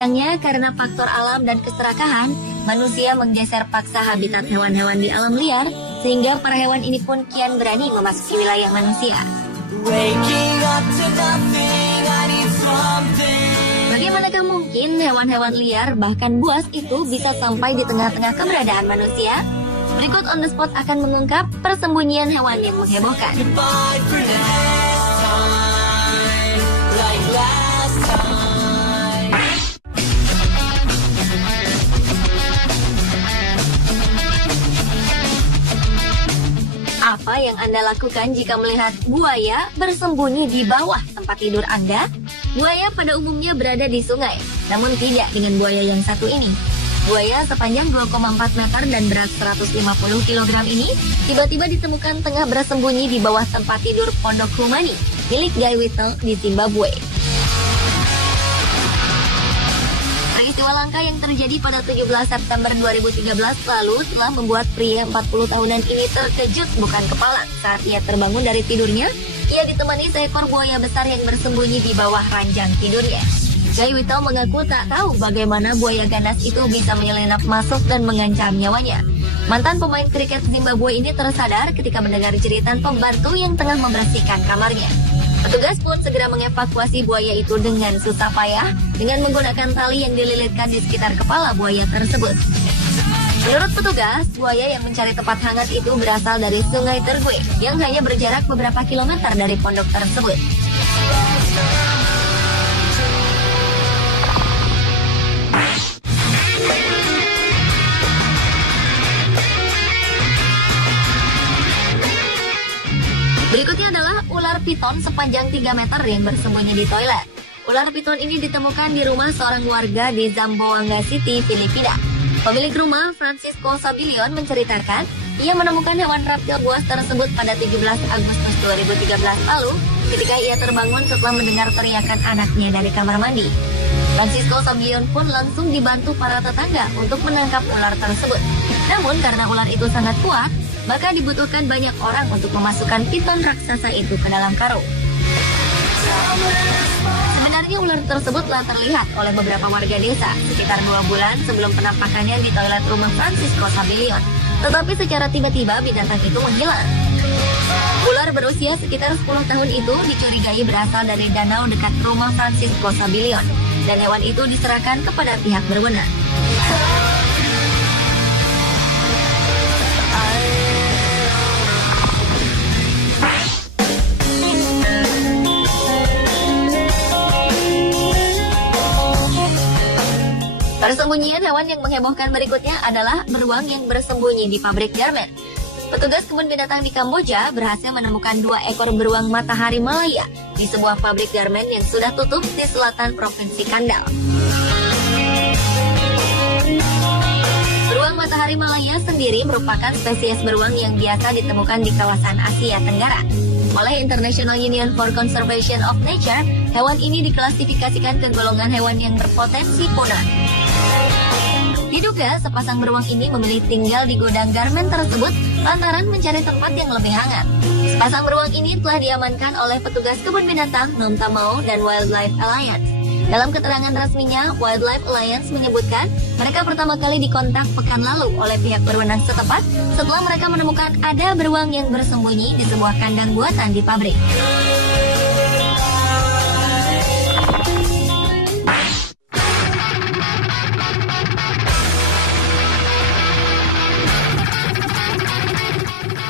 Sayangnya karena faktor alam dan keserakahan, manusia menggeser paksa habitat hewan-hewan di alam liar, sehingga para hewan ini pun kian berani memasuki wilayah manusia. Bagaimanakah mungkin hewan-hewan liar, bahkan buas itu bisa sampai di tengah-tengah keberadaan manusia? Berikut On The Spot akan mengungkap persembunyian hewan yang menghebohkan. Apa yang Anda lakukan jika melihat buaya bersembunyi di bawah tempat tidur Anda? Buaya pada umumnya berada di sungai, namun tidak dengan buaya yang satu ini. Buaya sepanjang 2,4 meter dan berat 150 kg ini tiba-tiba ditemukan tengah bersembunyi di bawah tempat tidur Pondok Rumani milik Guy Whittle di Zimbabwe. Peristiwa langka yang terjadi pada 17 September 2013 lalu telah membuat pria 40 tahunan ini terkejut bukan kepala saat ia terbangun dari tidurnya. Ia ditemani seekor buaya besar yang bersembunyi di bawah ranjang tidurnya. Guy Whittle mengaku tak tahu bagaimana buaya ganas itu bisa menyelinap masuk dan mengancam nyawanya. Mantan pemain kriket Zimbabwe ini tersadar ketika mendengar jeritan pembantu yang tengah membersihkan kamarnya. Petugas pun segera mengevakuasi buaya itu dengan susah payah dengan menggunakan tali yang dililitkan di sekitar kepala buaya tersebut. Menurut petugas, buaya yang mencari tempat hangat itu berasal dari Sungai Tergwe yang hanya berjarak beberapa kilometer dari pondok tersebut. Berikutnya adalah ular piton sepanjang 3 meter yang bersembunyi di toilet. Ular piton ini ditemukan di rumah seorang warga di Zamboanga City, Filipina. Pemilik rumah, Francisco Sabilion, menceritakan ia menemukan hewan reptil buas tersebut pada 17 Agustus 2013 lalu ketika ia terbangun setelah mendengar teriakan anaknya dari kamar mandi. Francisco Sabilion pun langsung dibantu para tetangga untuk menangkap ular tersebut. Namun karena ular itu sangat kuat, maka dibutuhkan banyak orang untuk memasukkan piton raksasa itu ke dalam karung. Sebenarnya ular tersebut telah terlihat oleh beberapa warga desa sekitar 2 bulan sebelum penampakannya di toilet rumah Francisco Sabilion. Tetapi secara tiba-tiba binatang itu menghilang. Ular berusia sekitar 10 tahun itu dicurigai berasal dari danau dekat rumah Francisco Sabilion, dan hewan itu diserahkan kepada pihak berwenang. Persembunyian hewan yang menghebohkan berikutnya adalah beruang yang bersembunyi di pabrik garmen. Petugas kebun binatang di Kamboja berhasil menemukan 2 ekor beruang matahari Malaya di sebuah pabrik garmen yang sudah tutup di selatan Provinsi Kandal. Beruang matahari Malaya sendiri merupakan spesies beruang yang biasa ditemukan di kawasan Asia Tenggara. Oleh International Union for Conservation of Nature, hewan ini diklasifikasikan ke golongan hewan yang berpotensi punah. Diduga sepasang beruang ini memilih tinggal di gudang garmen tersebut lantaran mencari tempat yang lebih hangat. Sepasang beruang ini telah diamankan oleh petugas kebun binatang Nom Tamau dan Wildlife Alliance. Dalam keterangan resminya, Wildlife Alliance menyebutkan mereka pertama kali dikontak pekan lalu oleh pihak berwenang setempat setelah mereka menemukan ada beruang yang bersembunyi di sebuah kandang buatan di pabrik.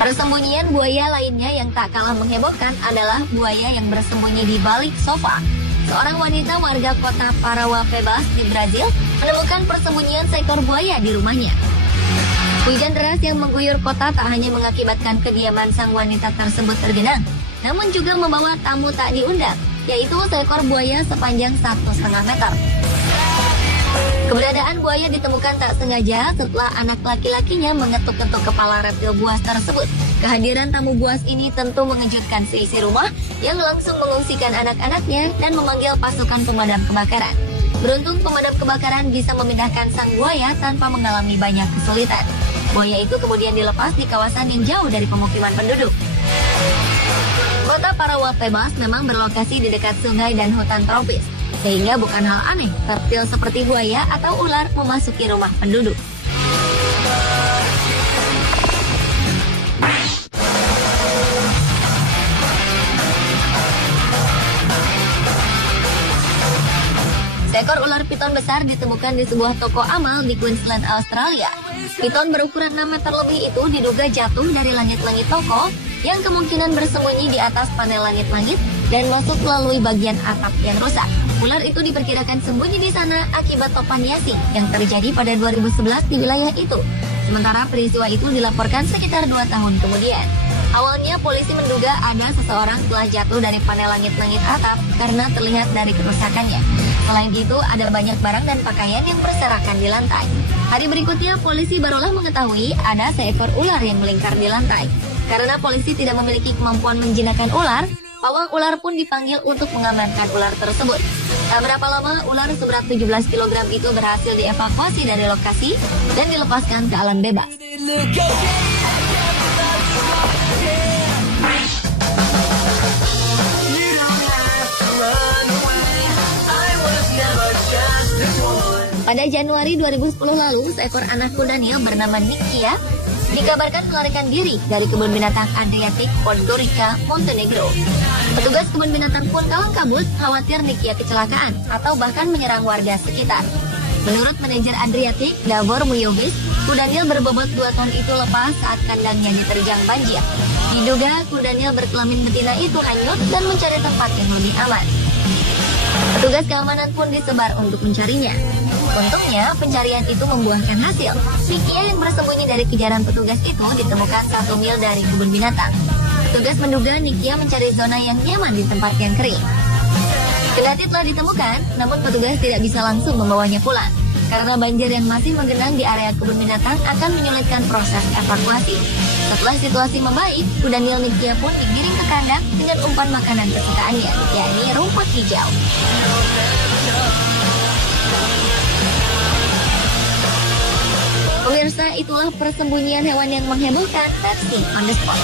Persembunyian buaya lainnya yang tak kalah menghebohkan adalah buaya yang bersembunyi di balik sofa. Seorang wanita warga kota Parauapebas di Brazil menemukan persembunyian seekor buaya di rumahnya. Hujan deras yang mengguyur kota tak hanya mengakibatkan kediaman sang wanita tersebut tergenang, namun juga membawa tamu tak diundang, yaitu seekor buaya sepanjang 1,5 meter. Keberadaan buaya ditemukan tak sengaja setelah anak laki-lakinya mengetuk-ketuk kepala reptil buas tersebut. Kehadiran tamu buas ini tentu mengejutkan seisi rumah yang langsung mengungsikan anak-anaknya dan memanggil pasukan pemadam kebakaran. Beruntung pemadam kebakaran bisa memindahkan sang buaya tanpa mengalami banyak kesulitan. Buaya itu kemudian dilepas di kawasan yang jauh dari pemukiman penduduk. Kota Parauapebas memang berlokasi di dekat sungai dan hutan tropis. Sehingga bukan hal aneh reptil seperti buaya atau ular memasuki rumah penduduk. Seekor ular piton besar ditemukan di sebuah toko amal di Queensland, Australia. Piton berukuran 6 meter lebih itu diduga jatuh dari langit-langit toko yang kemungkinan bersembunyi di atas panel langit-langit dan masuk melalui bagian atap yang rusak. Ular itu diperkirakan sembunyi di sana akibat topan Yasi yang terjadi pada 2011 di wilayah itu. Sementara peristiwa itu dilaporkan sekitar 2 tahun kemudian. Awalnya polisi menduga ada seseorang telah jatuh dari panel langit-langit atap karena terlihat dari kerusakannya. Selain itu, ada banyak barang dan pakaian yang berserakan di lantai. Hari berikutnya, polisi barulah mengetahui ada seekor ular yang melingkar di lantai. Karena polisi tidak memiliki kemampuan menjinakkan ular, pawang ular pun dipanggil untuk mengamankan ular tersebut. Tak berapa lama, ular seberat 17 kg itu berhasil dievakuasi dari lokasi dan dilepaskan ke alam bebas. Pada Januari 2010 lalu, seekor anak kuda Nil bernama Nikia dikabarkan melarikan diri dari kebun binatang Adriatic, Podgorica, Montenegro. Petugas kebun binatang pun kalang kabut khawatir Nikia kecelakaan atau bahkan menyerang warga sekitar. Menurut manajer Adriatic, Davor Mujovic, kuda Nil berbobot 2 ton itu lepas saat kandangnya diterjang banjir. Diduga kuda Nil berkelamin betina itu hanyut dan mencari tempat yang lebih aman. Petugas keamanan pun disebar untuk mencarinya. Untungnya, pencarian itu membuahkan hasil. Nikia yang bersembunyi dari kejaran petugas itu ditemukan 1 mil dari kebun binatang. Petugas menduga Nikia mencari zona yang nyaman di tempat yang kering. Kendati telah ditemukan, namun petugas tidak bisa langsung membawanya pulang. Karena banjir yang masih menggenang di area kebun binatang akan menyulitkan proses evakuasi. Setelah situasi membaik, kuda Nil Nikia pun digiring ke kandang dengan umpan makanan kesukaannya, yakni rumput hijau. Pemirsa, itulah persembunyian hewan yang menghebohkan versi On The Spot.